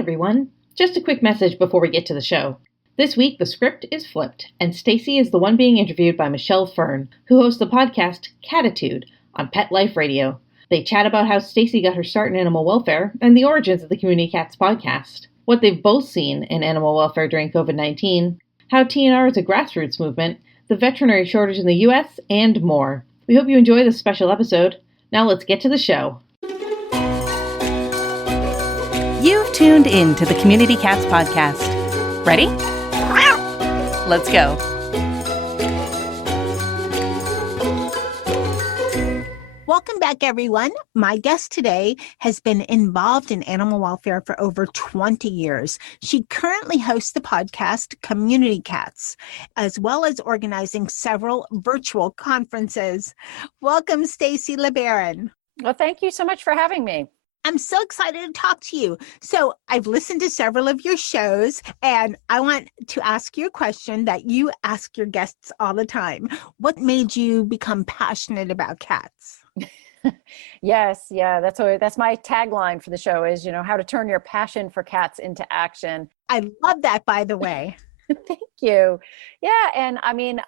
everyone. Just a quick message before we get to the show. This week, the script is flipped, and Stacy is the one being interviewed by Michelle Fern, who hosts the podcast Cattitude on Pet Life Radio. They chat about how Stacy got her start in animal welfare and the origins of the Community Cats podcast, what they've both seen in animal welfare during COVID-19, how TNR is a grassroots movement, the veterinary shortage in the U.S., and more. We hope you enjoy this special episode. Now let's get to the show. You've tuned in to the Community Cats podcast. Ready? Let's go. Welcome back, everyone. My guest today has been involved in animal welfare for over 20 years. She currently hosts the podcast Community Cats, as well as organizing several virtual conferences. Welcome, Stacy LeBaron. Well, thank you so much for having me. I'm so excited to talk to you. So I've listened to several of your shows, and I want to ask you a question that you ask your guests all the time. What made you become passionate about cats? Yes, yeah, that's my tagline for the show is, how to turn your passion for cats into action. I love that, by the way. Thank you. Yeah, and I mean,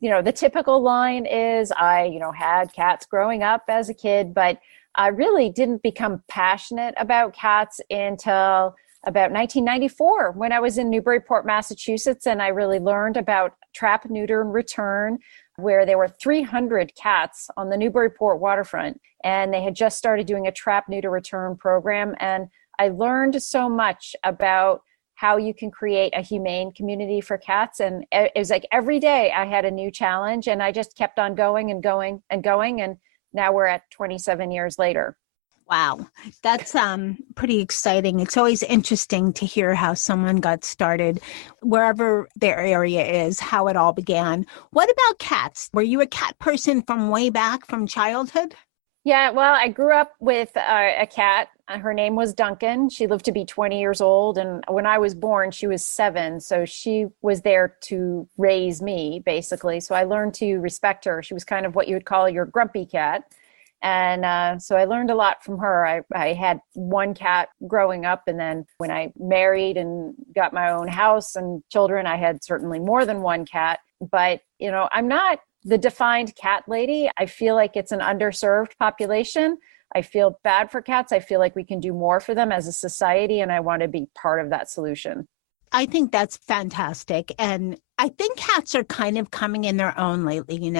the typical line is I had cats growing up as a kid, but I really didn't become passionate about cats until about 1994 when I was in Newburyport, Massachusetts, and I really learned about trap, neuter, and return, where there were 300 cats on the Newburyport waterfront, and they had just started doing a trap, neuter, return program. And I learned so much about how you can create a humane community for cats. And it was like every day I had a new challenge, and I just kept on going and going and going. And now we're at 27 years later. Wow. That's pretty exciting. It's always interesting to hear how someone got started, wherever their area is, how it all began. What about cats? Were you a cat person from way back, from childhood? Yeah, well, I grew up with a cat. Her name was Duncan. She lived to be 20 years old. And when I was born, she was 7. So she was there to raise me, basically. So I learned to respect her. She was kind of what you would call your grumpy cat. And so I learned a lot from her. I had one cat growing up. And then when I married and got my own house and children, I had certainly more than one cat. But, I'm not the defined cat lady. I feel like it's an underserved population. I feel bad for cats. I feel like we can do more for them as a society, and I want to be part of that solution. I think that's fantastic. And I think cats are kind of coming in their own lately,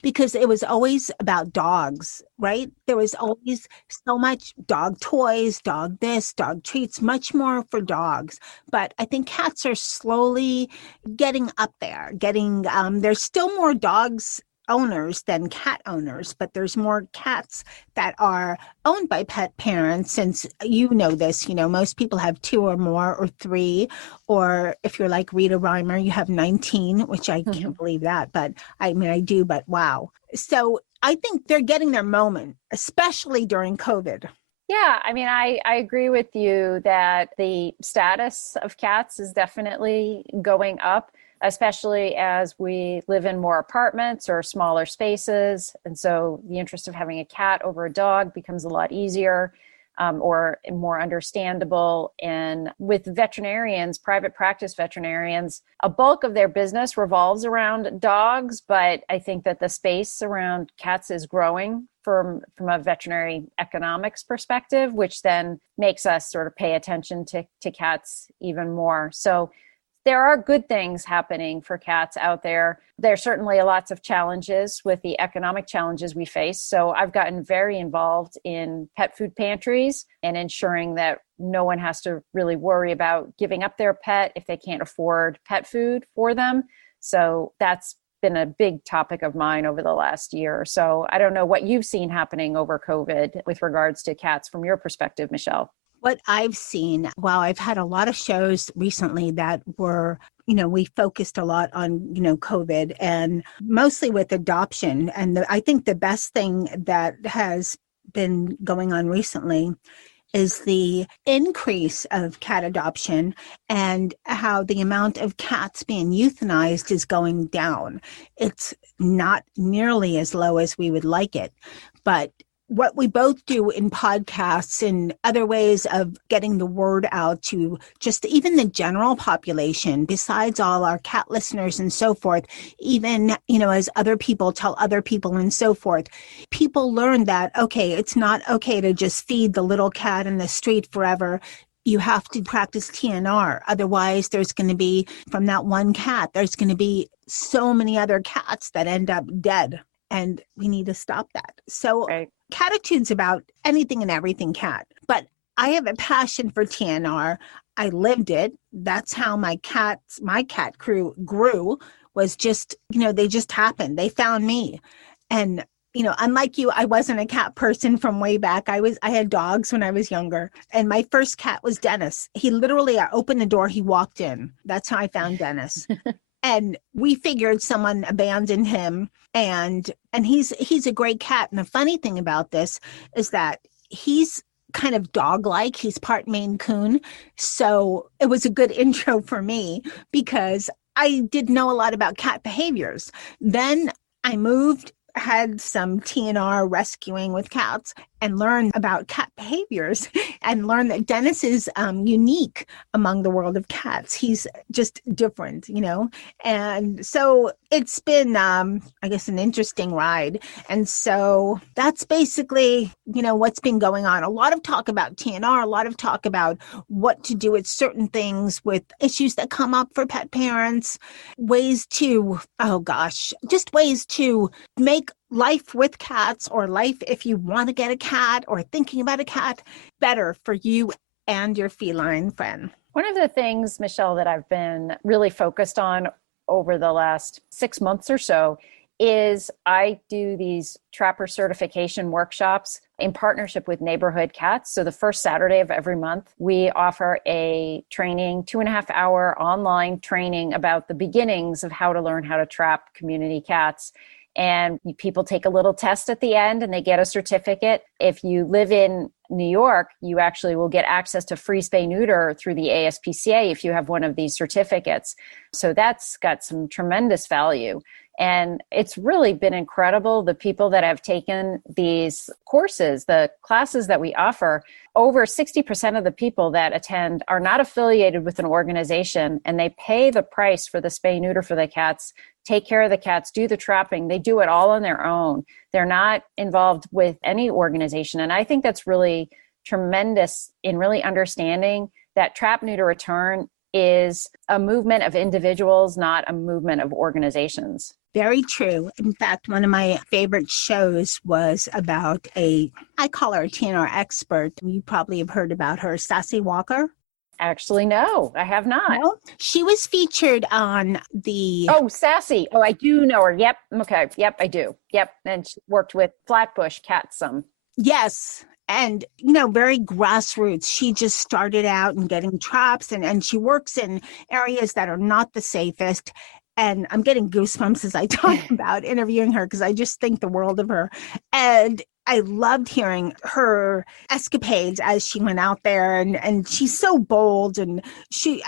because it was always about dogs, right? There was always so much dog toys, dog this, dog treats, much more for dogs. But I think cats are slowly getting up there, there's still more dogs owners than cat owners, but there's more cats that are owned by pet parents. Since this, most people have 2 or more or 3, or if you're like Rita Reimer, you have 19, which I can't believe that, but I do, but wow. So I think they're getting their moment, especially during COVID. Yeah, I mean, I agree with you that the status of cats is definitely going up, especially as we live in more apartments or smaller spaces. And so the interest of having a cat over a dog becomes a lot easier or more understandable. And with veterinarians, private practice veterinarians, a bulk of their business revolves around dogs, but I think that the space around cats is growing from a veterinary economics perspective, which then makes us sort of pay attention to cats even more. So there are good things happening for cats out there. There's certainly lots of challenges with the economic challenges we face. So I've gotten very involved in pet food pantries and ensuring that no one has to really worry about giving up their pet if they can't afford pet food for them. So that's been a big topic of mine over the last year or so. I don't know what you've seen happening over COVID with regards to cats from your perspective, Michelle. What I've seen, I've had a lot of shows recently that were, we focused a lot on, COVID and mostly with adoption. And I think the best thing that has been going on recently is the increase of cat adoption and how the amount of cats being euthanized is going down. It's not nearly as low as we would like it, but what we both do in podcasts and other ways of getting the word out to just even the general population, besides all our cat listeners and so forth, even, as other people tell other people and so forth, people learn that, okay, it's not okay to just feed the little cat in the street forever. You have to practice TNR. Otherwise, there's going to be, from that one cat, there's going to be so many other cats that end up dead. And we need to stop that. So Right. Cattitude's about anything and everything cat. But I have a passion for TNR. I lived it. That's how my cat crew grew, was just, they just happened. They found me. And unlike you, I wasn't a cat person from way back. I had dogs when I was younger. And my first cat was Dennis. He literally, I opened the door, he walked in. That's how I found Dennis. And we figured someone abandoned him, and he's a great cat. And the funny thing about this is that he's kind of dog-like. He's part Maine Coon. So it was a good intro for me because I didn't know a lot about cat behaviors. Then I moved, had some TNR rescuing with cats, and learned about cat behaviors and learned that Dennis is unique among the world of cats. He's just different, and so it's been, I guess, an interesting ride. And so that's basically, what's been going on. A lot of talk about TNR, a lot of talk about what to do with certain things, with issues that come up for pet parents, ways to, just ways to make life with cats, or life if you want to get a cat or thinking about a cat, better for you and your feline friend. One of the things, Michelle, that I've been really focused on over the last 6 months or so is I do these trapper certification workshops in partnership with Neighborhood Cats. So the first Saturday of every month, we offer a training, 2.5-hour online training about the beginnings of how to learn how to trap community cats. And people take a little test at the end and they get a certificate. If you live in New York, you actually will get access to free spay neuter through the ASPCA if you have one of these certificates. So that's got some tremendous value. And it's really been incredible. The people that have taken these courses, the classes that we offer, over 60% of the people that attend are not affiliated with an organization, and they pay the price for the spay neuter for the cats, take care of the cats, do the trapping. They do it all on their own. They're not involved with any organization. And I think that's really tremendous in really understanding that trap, neuter, return is a movement of individuals, not a movement of organizations. Very true. In fact, one of my favorite shows was about I call her a TNR expert. You probably have heard about her, Stacy Walker. Actually, no, I have not. No? She was featured on the... Oh, Sassy. Oh, I do know her. Yep. Okay. Yep, I do. Yep. And she worked with Flatbush cats some. Yes. And, very grassroots. She just started out and getting traps, and she works in areas that are not the safest. And I'm getting goosebumps as I talk about interviewing her because I just think the world of her. And I loved hearing her escapades as she went out there. And she's so bold. And she's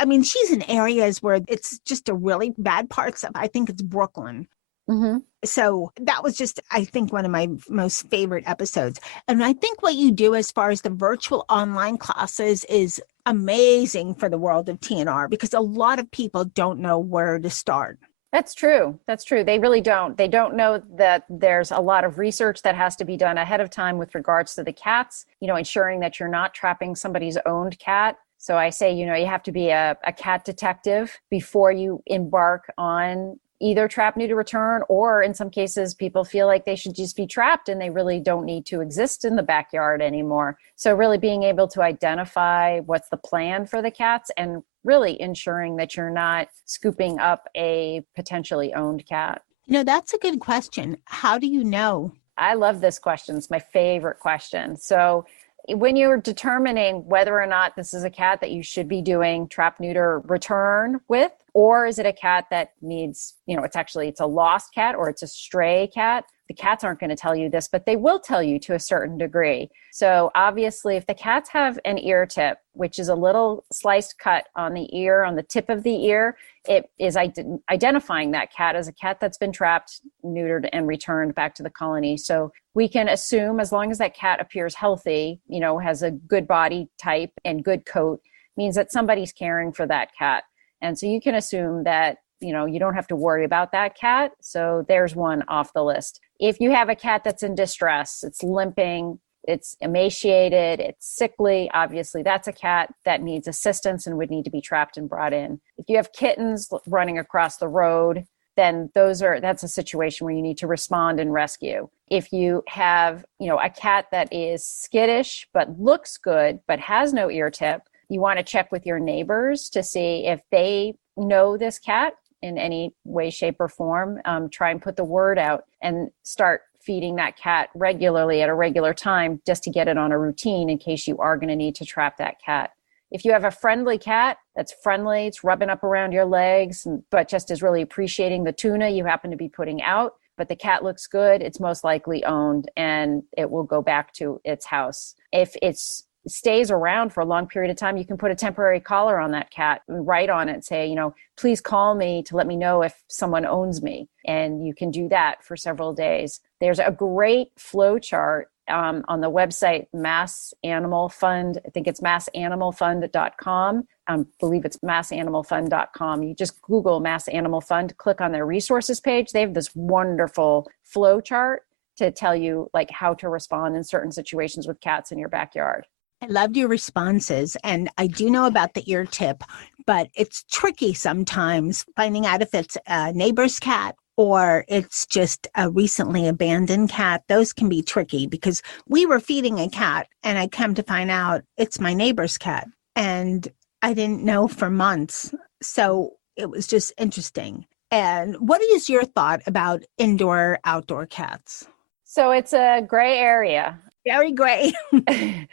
in areas where it's just a really bad parts of, I think it's Brooklyn. Mm-hmm. So that was just, I think, one of my most favorite episodes. And I think what you do as far as the virtual online classes is amazing for the world of TNR, because a lot of people don't know where to start. That's true. That's true. They really don't. They don't know that there's a lot of research that has to be done ahead of time with regards to the cats, ensuring that you're not trapping somebody's owned cat. So I say, you have to be a cat detective before you embark on either trap, neuter, return, or in some cases, people feel like they should just be trapped and they really don't need to exist in the backyard anymore. So really being able to identify what's the plan for the cats and really ensuring that you're not scooping up a potentially owned cat. That's a good question. How do you know? I love this question. It's my favorite question. So when you're determining whether or not this is a cat that you should be doing trap, neuter, return with, or is it a cat that needs, it's a lost cat or it's a stray cat, the cats aren't going to tell you this, but they will tell you to a certain degree. So obviously, if the cats have an ear tip, which is a little sliced cut on the ear, on the tip of the ear, it is identifying that cat as a cat that's been trapped, neutered, and returned back to the colony. So we can assume, as long as that cat appears healthy, has a good body type and good coat, means that somebody's caring for that cat. And so you can assume that you don't have to worry about that cat. So there's one off the list. If you have a cat that's in distress, it's limping, it's emaciated, it's sickly, obviously that's a cat that needs assistance and would need to be trapped and brought in. If you have kittens running across the road, then that's a situation where you need to respond and rescue. If you have, a cat that is skittish but looks good but has no ear tip, you want to check with your neighbors to see if they know this cat in any way, shape, or form. Try and put the word out and start feeding that cat regularly at a regular time, just to get it on a routine in case you are going to need to trap that cat. If you have a friendly cat that's friendly, it's rubbing up around your legs, but just is really appreciating the tuna you happen to be putting out, but the cat looks good, it's most likely owned and it will go back to its house. If it's stays around for a long period of time, you can put a temporary collar on that cat and write on it, say, please call me to let me know if someone owns me. And you can do that for several days. There's a great flow chart on the website, Mass Animal Fund. I think it's massanimalfund.com. I believe it's massanimalfund.com. You just Google Mass Animal Fund, click on their resources page. They have this wonderful flow chart to tell you how to respond in certain situations with cats in your backyard. I loved your responses, and I do know about the ear tip, but it's tricky sometimes finding out if it's a neighbor's cat or it's just a recently abandoned cat. Those can be tricky because we were feeding a cat and I come to find out it's my neighbor's cat, and I didn't know for months. So it was just interesting. And what is your thought about indoor-outdoor cats? So it's a gray area. Very gray. The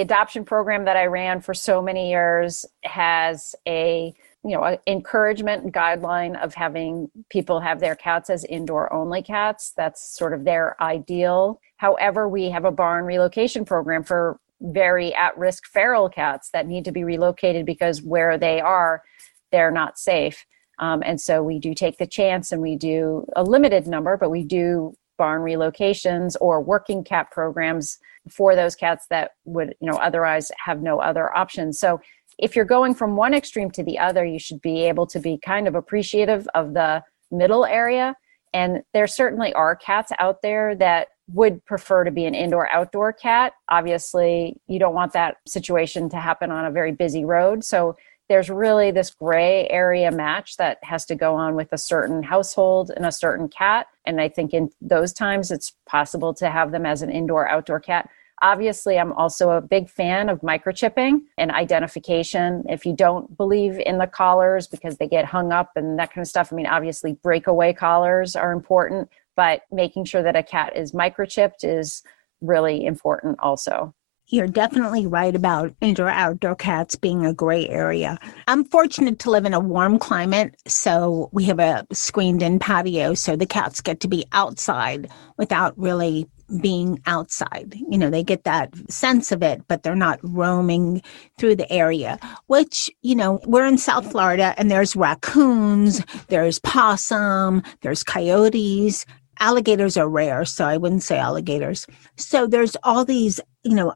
adoption program that I ran for so many years has a encouragement guideline of having people have their cats as indoor only cats. That's sort of their ideal. However, we have a barn relocation program for very at-risk feral cats that need to be relocated because where they are, they're not safe. And so we do take the chance, and we do a limited number, but we do barn relocations or working cat programs for those cats that would, otherwise have no other options. So if you're going from one extreme to the other, you should be able to be kind of appreciative of the middle area. And there certainly are cats out there that would prefer to be an indoor-outdoor cat. Obviously, you don't want that situation to happen on a very busy road. So there's really this gray area match that has to go on with a certain household and a certain cat. And I think in those times, it's possible to have them as an indoor-outdoor cat. Obviously, I'm also a big fan of microchipping and identification. If you don't believe in the collars because they get hung up and that kind of stuff, obviously breakaway collars are important, but making sure that a cat is microchipped is really important also. You're definitely right about indoor-outdoor cats being a gray area. I'm fortunate to live in a warm climate, so we have a screened-in patio, so the cats get to be outside without really being outside. They get that sense of it, but they're not roaming through the area, which, we're in South Florida, and there's raccoons, there's possum, there's coyotes. Alligators are rare, so I wouldn't say alligators. So there's all these,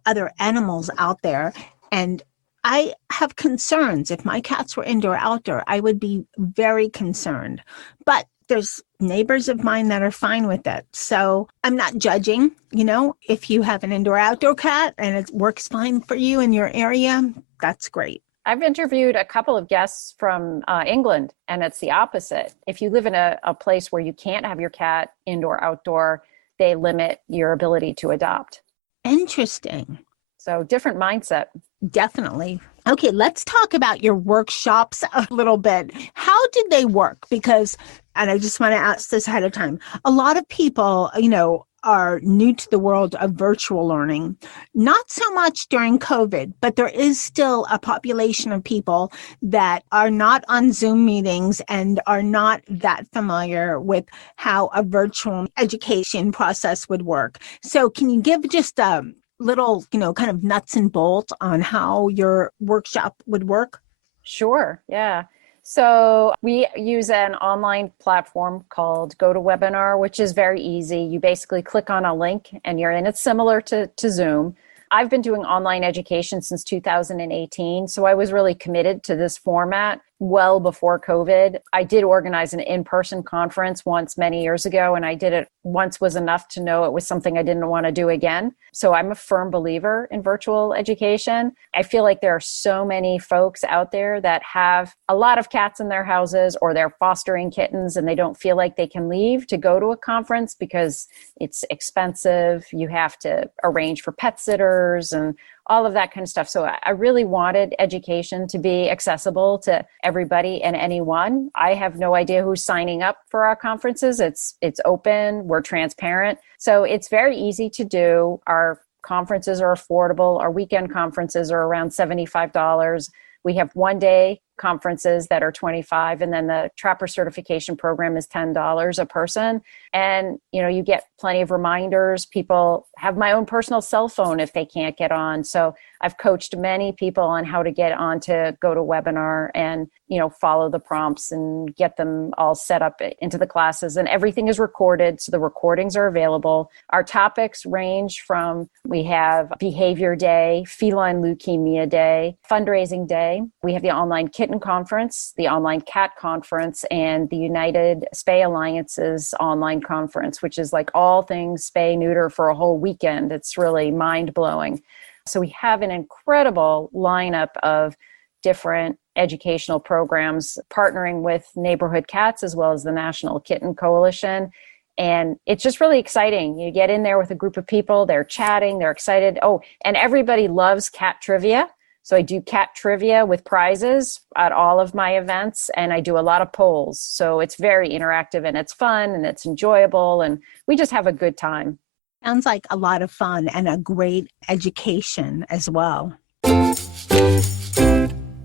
other animals out there. And I have concerns. If my cats were indoor outdoor, I would be very concerned. But there's neighbors of mine that are fine with it. So I'm not judging, if you have an indoor outdoor cat and it works fine for you in your area, that's great. I've interviewed a couple of guests from England, and it's the opposite. If you live in a place where you can't have your cat indoor, outdoor, they limit your ability to adopt. Interesting. So different mindset. Definitely. Okay, let's talk about your workshops a little bit. How did they work? Because and I just want to ask this ahead of time. A lot of people, are new to the world of virtual learning, not so much during COVID, but there is still a population of people that are not on Zoom meetings and are not that familiar with how a virtual education process would work. So can you give just a little, kind of nuts and bolts on how your workshop would work? Sure. Yeah. So we use an online platform called GoToWebinar, which is very easy. You basically click on a link and you're in. It's similar to Zoom. I've been doing online education since 2018, so I was really committed to this format well before COVID. I did organize an in-person conference once many years ago, and I did it once was enough to know it was something I didn't want to do again. So I'm a firm believer in virtual education. I feel like there are so many folks out there that have a lot of cats in their houses, or they're fostering kittens and they don't feel like they can leave to go to a conference because it's expensive. You have to arrange for pet sitters and all of that kind of stuff. So I really wanted education to be accessible to everybody and anyone. I have no idea who's signing up for our conferences. It's open, we're transparent. So it's very easy to do. Our conferences are affordable. Our weekend conferences are around $75. We have one-day conferences that are $25, and then the Trapper certification program is $10 a person. And you get plenty of reminders. People have my own personal cell phone if they can't get on. So I've coached many people on how to get on to GoToWebinar and follow the prompts and get them all set up into the classes. And everything is recorded, so the recordings are available. Our topics range from, we have behavior day, feline leukemia day, fundraising day. We have the online kitten conference, the online cat conference, and the United Spay Alliance's online conference, which is like all things spay neuter for a whole weekend. It's really mind-blowing. So we have an incredible lineup of different educational programs partnering with Neighborhood Cats as well as the National Kitten Coalition. And it's just really exciting. You get in there with a group of people, they're chatting, they're excited. Oh, and everybody loves cat trivia. So I do cat trivia with prizes at all of my events, and I do a lot of polls. So it's very interactive and it's fun and it's enjoyable, and we just have a good time. Sounds like a lot of fun and a great education as well.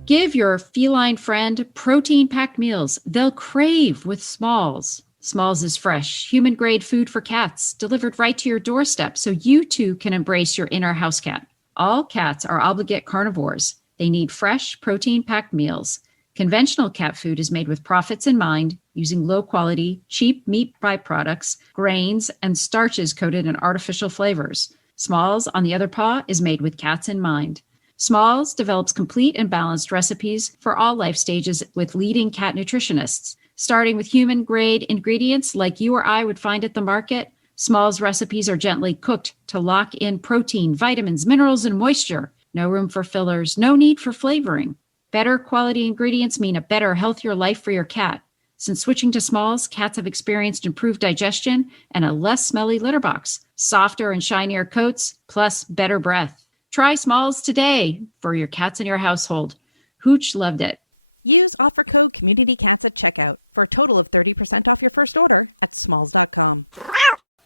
Give your feline friend protein-packed meals they'll crave with Smalls. Smalls is fresh, human-grade food for cats, delivered right to your doorstep so you too can embrace your inner house cat. All cats are obligate carnivores. They need fresh, protein-packed meals. Conventional cat food is made with profits in mind, using low-quality, cheap meat byproducts, grains, and starches coated in artificial flavors. Smalls, on the other paw, is made with cats in mind. Smalls develops complete and balanced recipes for all life stages with leading cat nutritionists. Starting with human-grade ingredients like you or I would find at the market, Smalls recipes are gently cooked to lock in protein, vitamins, minerals, and moisture. No room for fillers, no need for flavoring. Better quality ingredients mean a better, healthier life for your cat. Since switching to Smalls, cats have experienced improved digestion and a less smelly litter box, softer and shinier coats, plus better breath. Try Smalls today for your cats in your household. Hooch loved it. Use offer code CommunityCats at checkout for a total of 30% off your first order at smalls.com.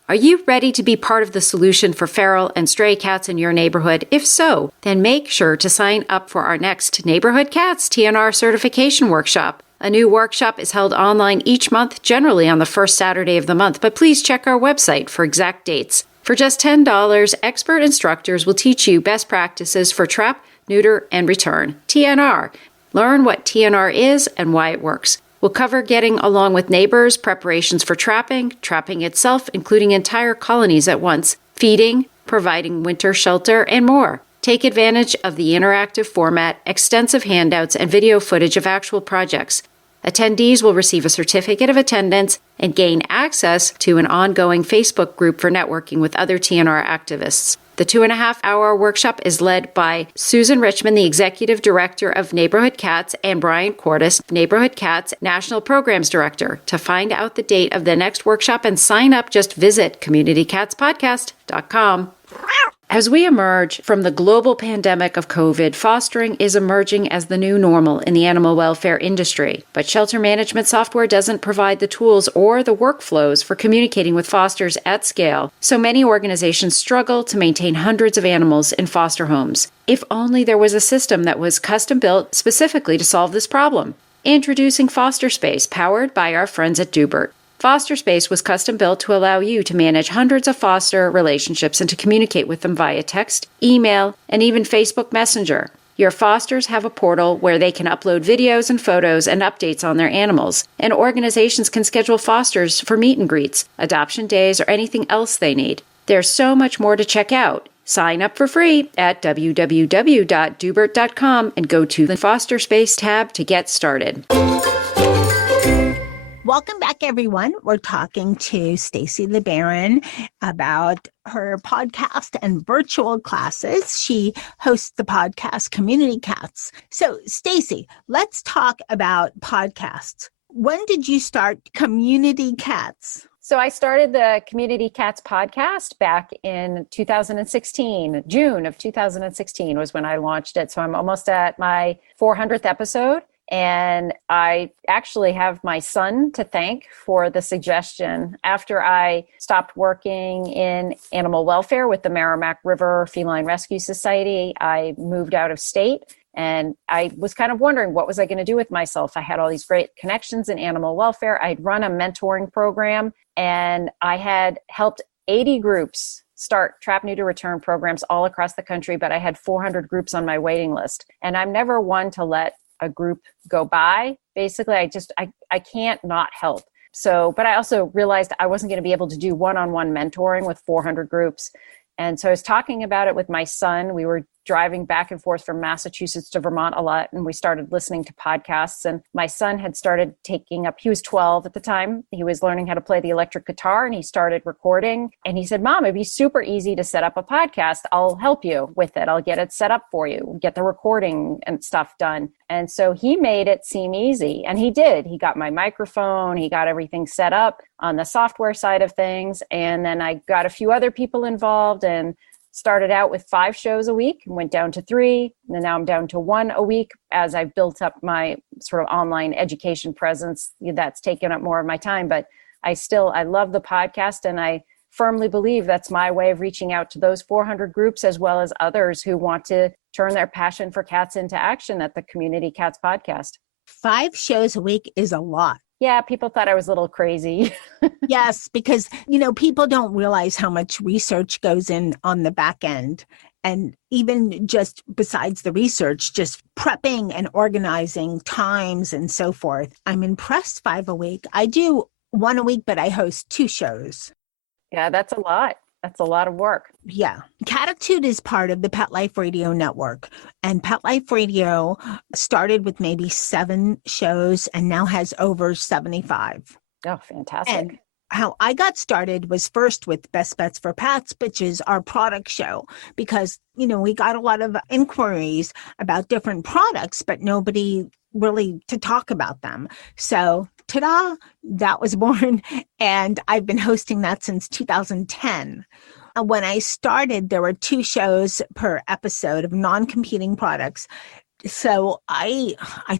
Are you ready to be part of the solution for feral and stray cats in your neighborhood? If so, then make sure to sign up for our next Neighborhood Cats TNR certification workshop. A new workshop is held online each month, generally on the first Saturday of the month, but please check our website for exact dates. For just $10, expert instructors will teach you best practices for trap, neuter, and return. TNR. Learn what TNR is and why it works. We'll cover getting along with neighbors, preparations for trapping itself, including entire colonies at once, feeding, providing winter shelter, and more. Take advantage of the interactive format, extensive handouts, and video footage of actual projects. Attendees will receive a certificate of attendance and gain access to an ongoing Facebook group for networking with other TNR activists. The 2.5-hour workshop is led by Susan Richmond, the Executive Director of Neighborhood Cats, and Brian Cordes, Neighborhood Cats National Programs Director. To find out the date of the next workshop and sign up, just visit CommunityCatsPodcast.com. As we emerge from the global pandemic of COVID, fostering is emerging as the new normal in the animal welfare industry. But shelter management software doesn't provide the tools or the workflows for communicating with fosters at scale, so many organizations struggle to maintain hundreds of animals in foster homes. If only there was a system that was custom-built specifically to solve this problem. Introducing Foster Space, powered by our friends at Dubert. Foster Space was custom-built to allow you to manage hundreds of foster relationships and to communicate with them via text, email, and even Facebook Messenger. Your fosters have a portal where they can upload videos and photos and updates on their animals, and organizations can schedule fosters for meet and greets, adoption days, or anything else they need. There's so much more to check out. Sign up for free at www.dubert.com and go to the Foster Space tab to get started. Welcome back, everyone. We're talking to Stacy LeBaron about her podcast and virtual classes. She hosts the podcast Community Cats. So, Stacy, let's talk about podcasts. When did you start Community Cats? So I started the Community Cats podcast back in 2016. June of 2016 was when I launched it. So I'm almost at my 400th episode. And I actually have my son to thank for the suggestion. After I stopped working in animal welfare with the Merrimack River Feline Rescue Society, I moved out of state. And I was kind of wondering, what was I going to do with myself? I had all these great connections in animal welfare. I'd run a mentoring program, and I had helped 80 groups start trap, neuter, return programs all across the country, but I had 400 groups on my waiting list. And I'm never one to let a group go by. Basically, I can't not help. So, but I also realized I wasn't going to be able to do one-on-one mentoring with 400 groups. And so I was talking about it with my son. We were driving back and forth from Massachusetts to Vermont a lot, and we started listening to podcasts. And my son had started taking up, he was 12 at the time. He was learning how to play the electric guitar, and he started recording. And he said, Mom, it'd be super easy to set up a podcast. I'll help you with it. I'll get it set up for you, get the recording and stuff done. And so he made it seem easy, and he did. He got my microphone, he got everything set up on the software side of things. And then I got a few other people involved and started out with 5 shows a week and went down to 3. And now I'm down to 1 a week as I've built up my sort of online education presence. That's taken up more of my time, but I love the podcast, and I firmly believe that's my way of reaching out to those 400 groups as well as others who want to turn their passion for cats into action at the Community Cats podcast. 5 shows a week is a lot. Yeah, people thought I was a little crazy. Yes, because, people don't realize how much research goes in on the back end. And even just besides the research, just prepping and organizing times and so forth. I'm impressed 5 a week. I do 1 a week, but I host 2 shows. Yeah, that's a lot. That's a lot of work. Yeah. Cattitude is part of the Pet Life Radio Network. And Pet Life Radio started with maybe 7 shows and now has over 75. Oh, fantastic. And how I got started was first with Best Bets for Pets, which is our product show, because, we got a lot of inquiries about different products, but nobody really to talk about them. So ta-da, that was born. And I've been hosting that since 2010. When I started, there were 2 shows per episode of non-competing products. So I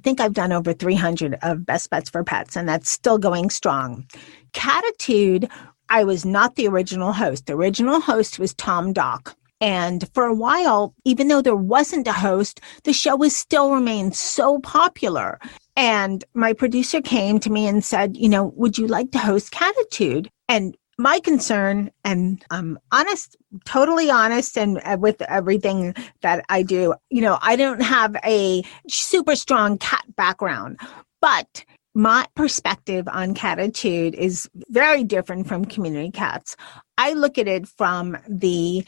think I've done over 300 of Best Bets for Pets, and that's still going strong. Cattitude, I was not the original host. The original host was Tom Dock. And for a while, even though there wasn't a host, the show was still remained so popular. And my producer came to me and said, would you like to host Cattitude? And my concern, and I'm honest, totally honest, and with everything that I do, I don't have a super strong cat background, but my perspective on Cattitude is very different from Community Cats. I look at it from the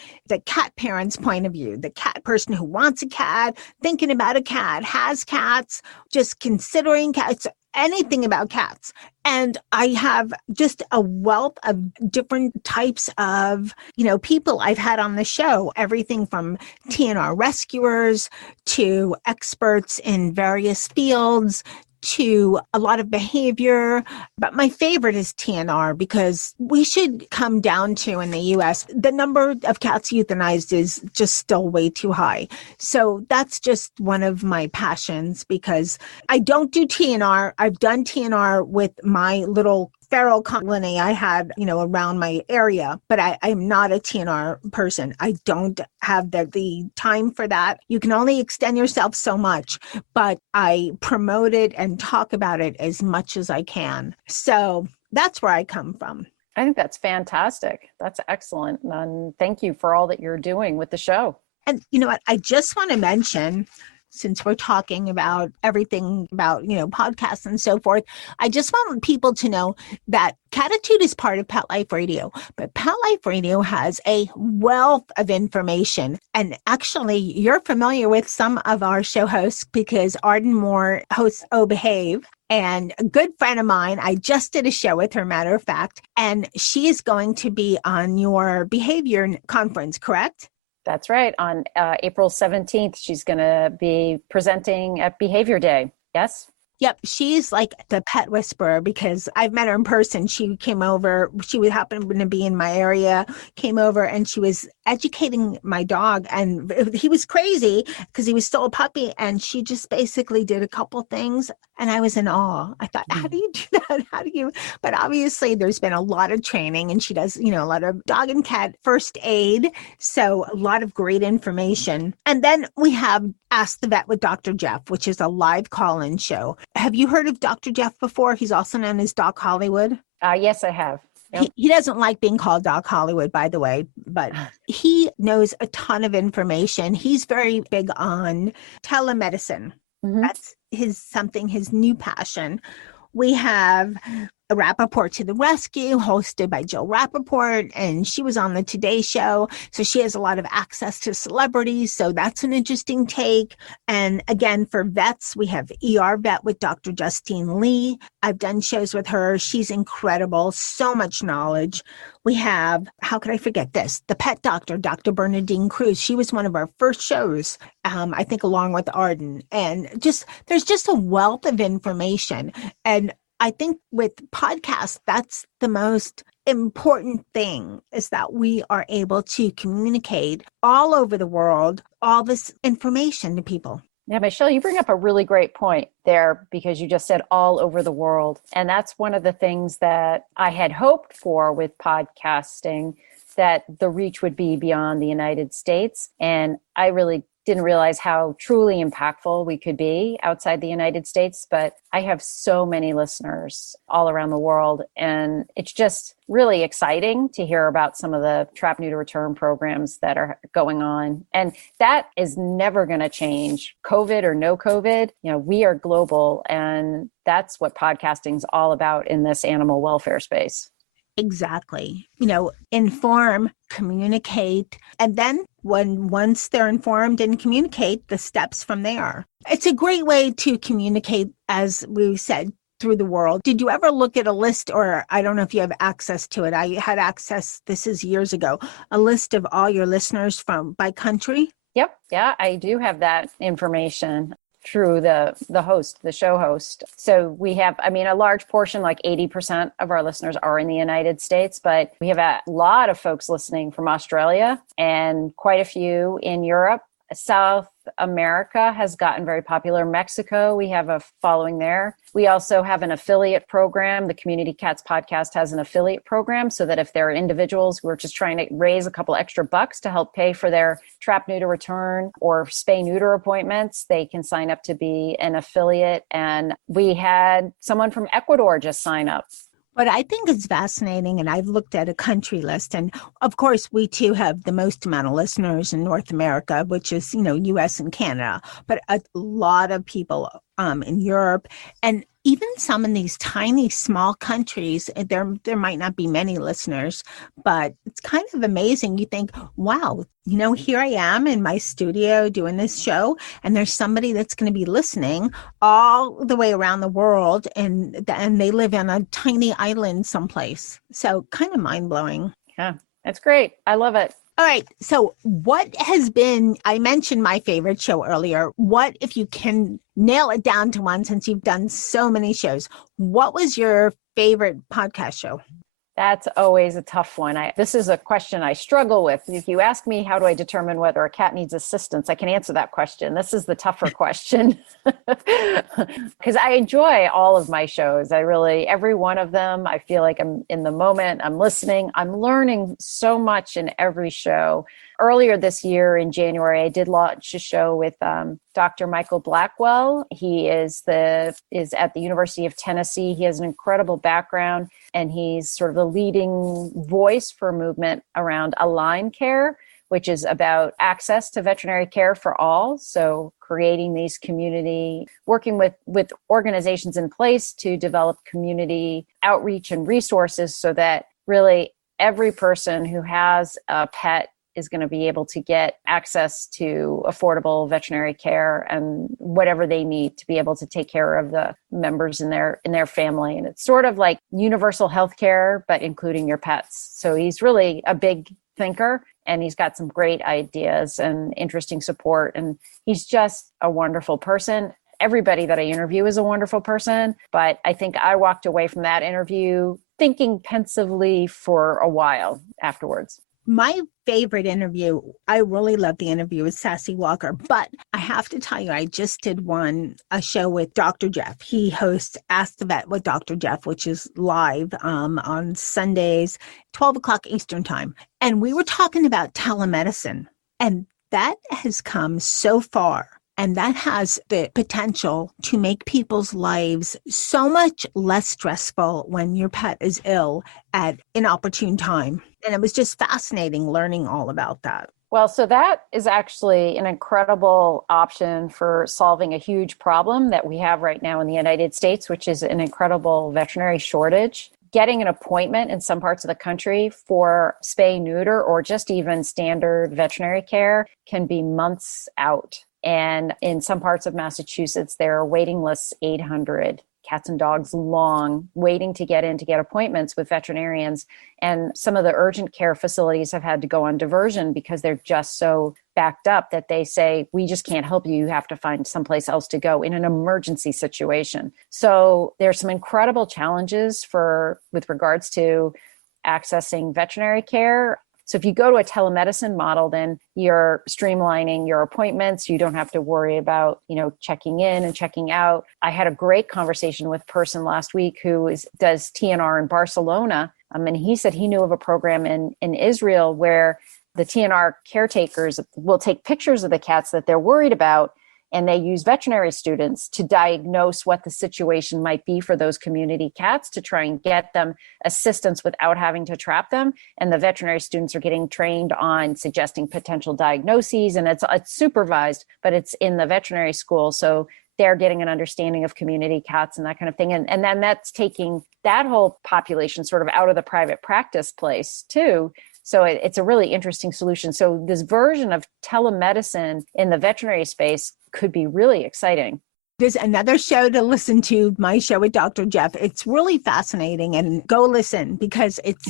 cat parent's point of view, the cat person who wants a cat, thinking about a cat, has cats, just considering cats, anything about cats. And I have just a wealth of different types of, people I've had on the show, everything from TNR rescuers to experts in various fields to a lot of behavior, but my favorite is TNR because we should come down to in the US, the number of cats euthanized is just still way too high. So that's just one of my passions because I don't do TNR. I've done TNR with my little feral colony I had, around my area, but I'm not a TNR person. I don't have the time for that. You can only extend yourself so much, but I promote it and talk about it as much as I can. So that's where I come from. I think that's fantastic. That's excellent. And thank you for all that you're doing with the show. And you know what? I just want to mention, since we're talking about everything about, podcasts and so forth, I just want people to know that Cattitude is part of Pet Life Radio, but Pet Life Radio has a wealth of information. And actually, you're familiar with some of our show hosts because Arden Moore hosts Oh Behave. And a good friend of mine, I just did a show with her, matter of fact, and she is going to be on your behavior conference, correct? That's right. On April 17th, she's going to be presenting at Behavior Day. Yes? Yep. She's like the pet whisperer because I've met her in person. She came over. She would happen to be in my area, came over, and she was educating my dog. And he was crazy because he was still a puppy. And she just basically did a couple things. And I was in awe. I thought, how do you do that? How do you? But obviously, there's been a lot of training and she does, a lot of dog and cat first aid. So a lot of great information. And then we have Ask the Vet with Dr. Jeff, which is a live call-in show. Have you heard of Dr. Jeff before? He's also known as Doc Hollywood. Yes, I have. Yep. He doesn't like being called Doc Hollywood, by the way, but he knows a ton of information. He's very big on telemedicine. Mm-hmm. That's his new passion. We have a Rappaport to the Rescue, hosted by Jill Rappaport, and she was on the Today Show. So she has a lot of access to celebrities. So that's an interesting take. And again, for vets, we have ER Vet with Dr. Justine Lee. I've done shows with her. She's incredible. So much knowledge. We have, how could I forget this? The Pet Doctor, Dr. Bernadine Cruz. She was one of our first shows, I think, along with Arden. And there's just a wealth of information. And I think with podcasts, that's the most important thing is that we are able to communicate all over the world, all this information to people. Yeah, Michelle, you bring up a really great point there because you just said all over the world. And that's one of the things that I had hoped for with podcasting, that the reach would be beyond the United States. And I really didn't realize how truly impactful we could be outside the United States, but I have so many listeners all around the world. And it's just really exciting to hear about some of the trap, neuter, return programs that are going on. And that is never going to change. COVID or no COVID, we are global. And that's what podcasting is all about in this animal welfare space. Exactly. Inform, communicate, and then once they're informed and communicate, the steps from there. It's a great way to communicate, as we said, through the world. Did you ever look at a list, or I don't know if you have access to it? I had access, this is years ago, a list of all your listeners by country? Yep. Yeah, I do have that information through the show host. So we have, a large portion, like 80% of our listeners are in the United States, but we have a lot of folks listening from Australia and quite a few in Europe. South America has gotten very popular. Mexico, we have a following there. We also have an affiliate program. The Community Cats podcast has an affiliate program so that if there are individuals who are just trying to raise a couple extra bucks to help pay for their trap, neuter, return or spay, neuter appointments, they can sign up to be an affiliate. And we had someone from Ecuador just sign up. What I think is fascinating, and I've looked at a country list, and of course, we too have the most amount of listeners in North America, which is, US and Canada, but a lot of people in Europe, and even some in these tiny, small countries, there might not be many listeners, but it's kind of amazing. You think, wow, here I am in my studio doing this show, and there's somebody that's going to be listening all the way around the world, and they live on a tiny island someplace. So kind of mind-blowing. Yeah, that's great. I love it. All right. So what has been, I mentioned my favorite show earlier. What, if you can nail it down to one, since you've done so many shows, what was your favorite podcast show? That's always a tough one. This is a question I struggle with. If you ask me, how do I determine whether a cat needs assistance? I can answer that question. This is the tougher question because I enjoy all of my shows. Every one of them, I feel like I'm in the moment, I'm listening, I'm learning so much in every show. Earlier this year in January, I did launch a show with Dr. Michael Blackwell. He is at the University of Tennessee. He has an incredible background, and he's sort of the leading voice for a movement around Align Care, which is about access to veterinary care for all. So creating these community, working with organizations in place to develop community outreach and resources so that really every person who has a pet is going to be able to get access to affordable veterinary care and whatever they need to be able to take care of the members in their family. And it's sort of like universal health care, but including your pets. So he's really a big thinker, and he's got some great ideas and interesting support. And he's just a wonderful person. Everybody that I interview is a wonderful person, but I think I walked away from that interview thinking pensively for a while afterwards. My favorite interview, I really love the interview with Sassy Walker, but I have to tell you, I just did a show with Dr. Jeff. He hosts Ask the Vet with Dr. Jeff, which is live on Sundays, 12 o'clock Eastern time. And we were talking about telemedicine, and that has come so far. And that has the potential to make people's lives so much less stressful when your pet is ill at an opportune time. And it was just fascinating learning all about that. Well, so that is actually an incredible option for solving a huge problem that we have right now in the United States, which is an incredible veterinary shortage. Getting an appointment in some parts of the country for spay, neuter, or just even standard veterinary care can be months out. And in some parts of Massachusetts, there are waiting lists 800 cats and dogs long, waiting to get in to get appointments with veterinarians. And some of the urgent care facilities have had to go on diversion because they're just so backed up that they say, we just can't help you. You have to find someplace else to go in an emergency situation. So there's some incredible challenges with regards to accessing veterinary care. So if you go to a telemedicine model, then you're streamlining your appointments. You don't have to worry about, checking in and checking out. I had a great conversation with a person last week who does TNR in Barcelona. And he said he knew of a program in Israel where the TNR caretakers will take pictures of the cats that they're worried about, and they use veterinary students to diagnose what the situation might be for those community cats to try and get them assistance without having to trap them. And the veterinary students are getting trained on suggesting potential diagnoses, and it's supervised, but it's in the veterinary school. So they're getting an understanding of community cats and that kind of thing. And then that's taking that whole population sort of out of the private practice place too. So it's a really interesting solution. So this version of telemedicine in the veterinary space could be really exciting. There's another show to listen to, my show with Dr. Jeff. It's really fascinating, and go listen, because it's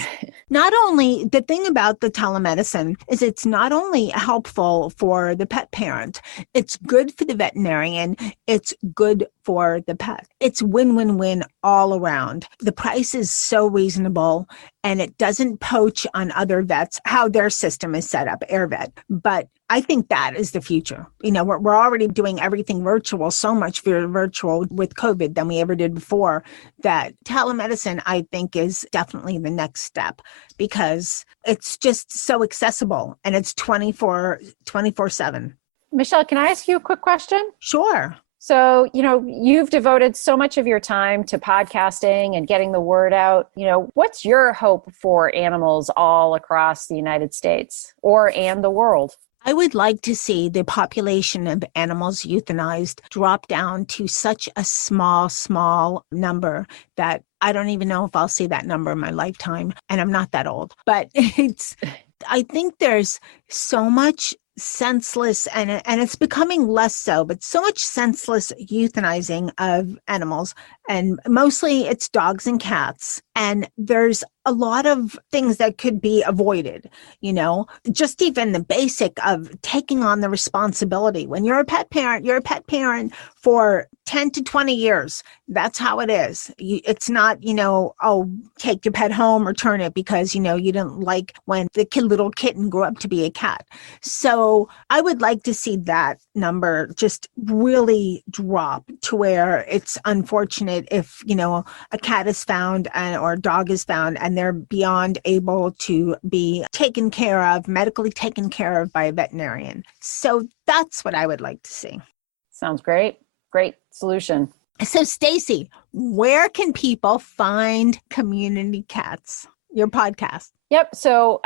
not only, the thing about the telemedicine is it's not only helpful for the pet parent, it's good for the veterinarian, it's good for the pet. It's win-win-win all around. The price is so reasonable, and it doesn't poach on other vets, how their system is set up, AirVet. But I think that is the future. We're already doing everything virtual, so much virtual with COVID than we ever did before, that telemedicine, I think, is definitely the next step, because it's just so accessible, and it's 24/7. Michelle, can I ask you a quick question? Sure. So, you've devoted so much of your time to podcasting and getting the word out. What's your hope for animals all across the United States and the world? I would like to see the population of animals euthanized drop down to such a small number that I don't even know if I'll see that number in my lifetime. And I'm not that old, but I think there's so much senseless, and it's becoming less so, but so much senseless euthanizing of animals, and mostly it's dogs and cats. And there's a lot of things that could be avoided, just even the basic of taking on the responsibility. When you're a pet parent for 10 to 20 years. That's how it is. It's not, oh, take your pet home, return it because, you didn't like when the little kitten grew up to be a cat. So I would like to see that number just really drop to where it's unfortunate if, a cat is found or a dog is found and they're beyond able to be taken care of, medically taken care of by a veterinarian. So that's what I would like to see. Sounds great. Great solution. So Stacy, where can people find Community Cats, your podcast? Yep. So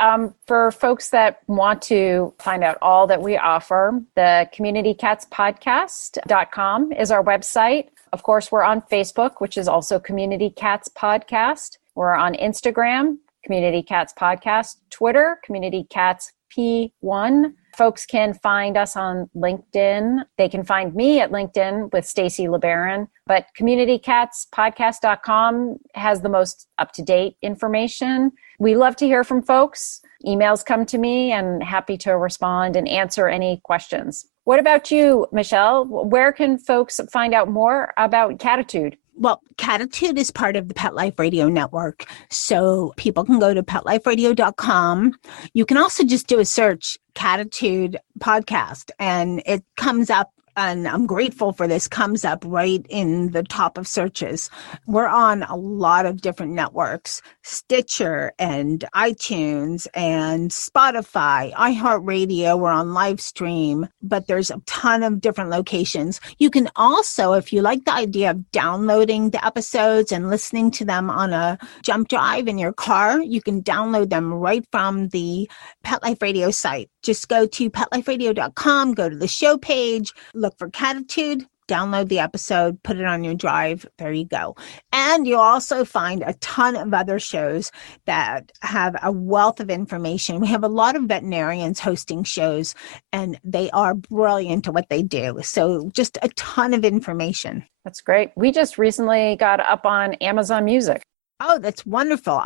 for folks that want to find out all that we offer, the communitycatspodcast.com is our website. Of course, we're on Facebook, which is also Community Cats Podcast. We're on Instagram, Community Cats Podcast, Twitter, Community Cats P1. Folks can find us on LinkedIn. They can find me at LinkedIn with Stacy LeBaron, but communitycatspodcast.com has the most up-to-date information. We love to hear from folks. Emails come to me and happy to respond and answer any questions. What about you, Michelle? Where can folks find out more about Cattitude? Well, Cattitude is part of the Pet Life Radio Network. So people can go to petliferadio.com. You can also just do a search, Cattitude Podcast, and it comes up. And I'm grateful for this, comes up right in the top of searches. We're on a lot of different networks, Stitcher and iTunes and Spotify, iHeartRadio. We're on live stream, but there's a ton of different locations. You can also, if you like the idea of downloading the episodes and listening to them on a jump drive in your car, you can download them right from the Pet Life Radio site. Just go to petliferadio.com, go to the show page, look for Cattitude, download the episode, put it on your drive. There you go. And you'll also find a ton of other shows that have a wealth of information. We have a lot of veterinarians hosting shows, and they are brilliant at what they do. So just a ton of information. That's great. We just recently got up on Amazon Music. Oh, that's wonderful.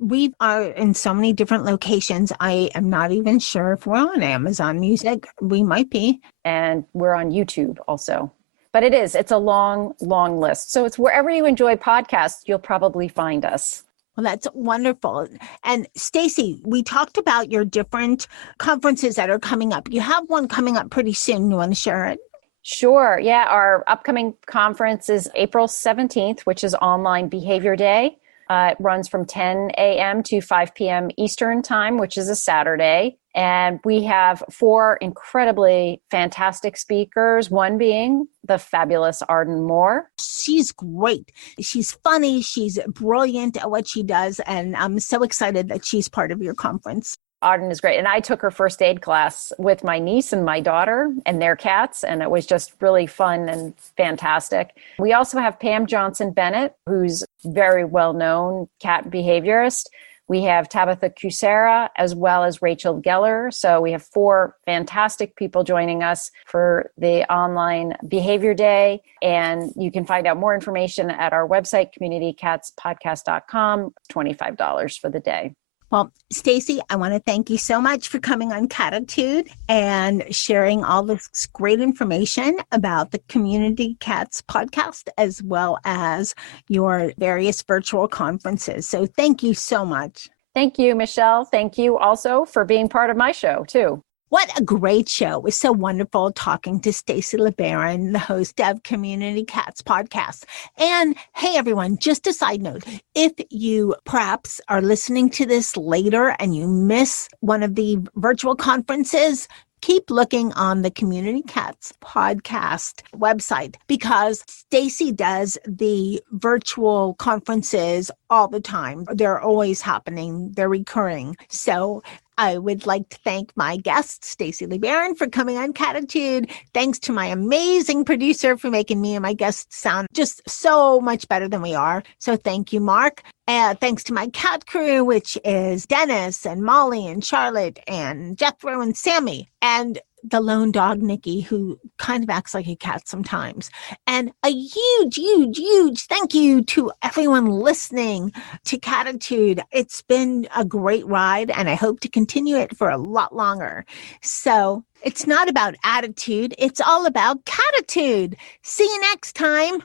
We are in so many different locations. I am not even sure if we're on Amazon Music. We might be. And we're on YouTube also. But it's a long, long list. So it's wherever you enjoy podcasts, you'll probably find us. Well, that's wonderful. And Stacy, we talked about your different conferences that are coming up. You have one coming up pretty soon. You want to share it? Sure. Yeah. Our upcoming conference is April 17th, which is Online Behavior Day. It runs from 10 a.m. to 5 p.m. Eastern Time, which is a Saturday. And we have 4 incredibly fantastic speakers, one being the fabulous Arden Moore. She's great. She's funny. She's brilliant at what she does. And I'm so excited that she's part of your conference. Arden is great. And I took her first aid class with my niece and my daughter and their cats, and it was just really fun and fantastic. We also have Pam Johnson-Bennett, who's very well-known cat behaviorist. We have Tabitha Kucera, as well as Rachel Geller. So we have 4 fantastic people joining us for the Online Behavior Day. And you can find out more information at our website, communitycatspodcast.com, $25 for the day. Well, Stacy, I want to thank you so much for coming on Cattitude and sharing all this great information about the Community Cats podcast, as well as your various virtual conferences. So thank you so much. Thank you, Michelle. Thank you also for being part of my show, too. What a great show. It was so wonderful talking to Stacy LeBaron, the host of Community Cats Podcast. And hey, everyone, just a side note, if you perhaps are listening to this later and you miss one of the virtual conferences, keep looking on the Community Cats Podcast website because Stacy does the virtual conferences all the time. They're always happening. They're recurring. So I would like to thank my guest, Stacy LeBaron, for coming on Cattitude. Thanks to my amazing producer for making me and my guests sound just so much better than we are. So thank you, Mark. Thanks to my cat crew, which is Dennis and Molly and Charlotte and Jethro and Sammy. And the lone dog, Nikki, who kind of acts like a cat sometimes. And a huge, huge, huge thank you to everyone listening to Cattitude. It's been a great ride, and I hope to continue it for a lot longer. So it's not about attitude. It's all about Cattitude. See you next time.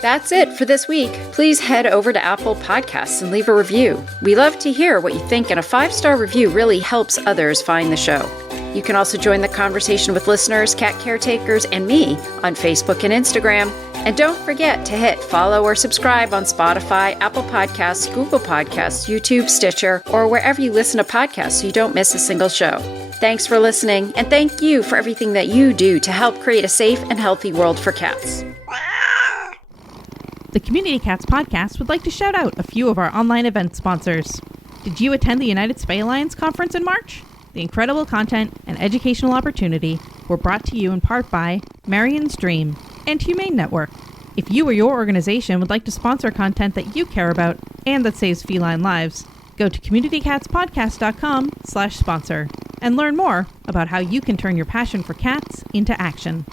That's it for this week. Please head over to Apple Podcasts and leave a review. We love to hear what you think, and a 5-star review really helps others find the show. You can also join the conversation with listeners, cat caretakers, and me on Facebook and Instagram. And don't forget to hit follow or subscribe on Spotify, Apple Podcasts, Google Podcasts, YouTube, Stitcher, or wherever you listen to podcasts so you don't miss a single show. Thanks for listening, and thank you for everything that you do to help create a safe and healthy world for cats. The Community Cats podcast would like to shout out a few of our online event sponsors. Did you attend the United Spay Alliance conference in March? The incredible content and educational opportunity were brought to you in part by Marion's Dream and Humane Network. If you or your organization would like to sponsor content that you care about and that saves feline lives, go to communitycatspodcast.com/sponsor and learn more about how you can turn your passion for cats into action.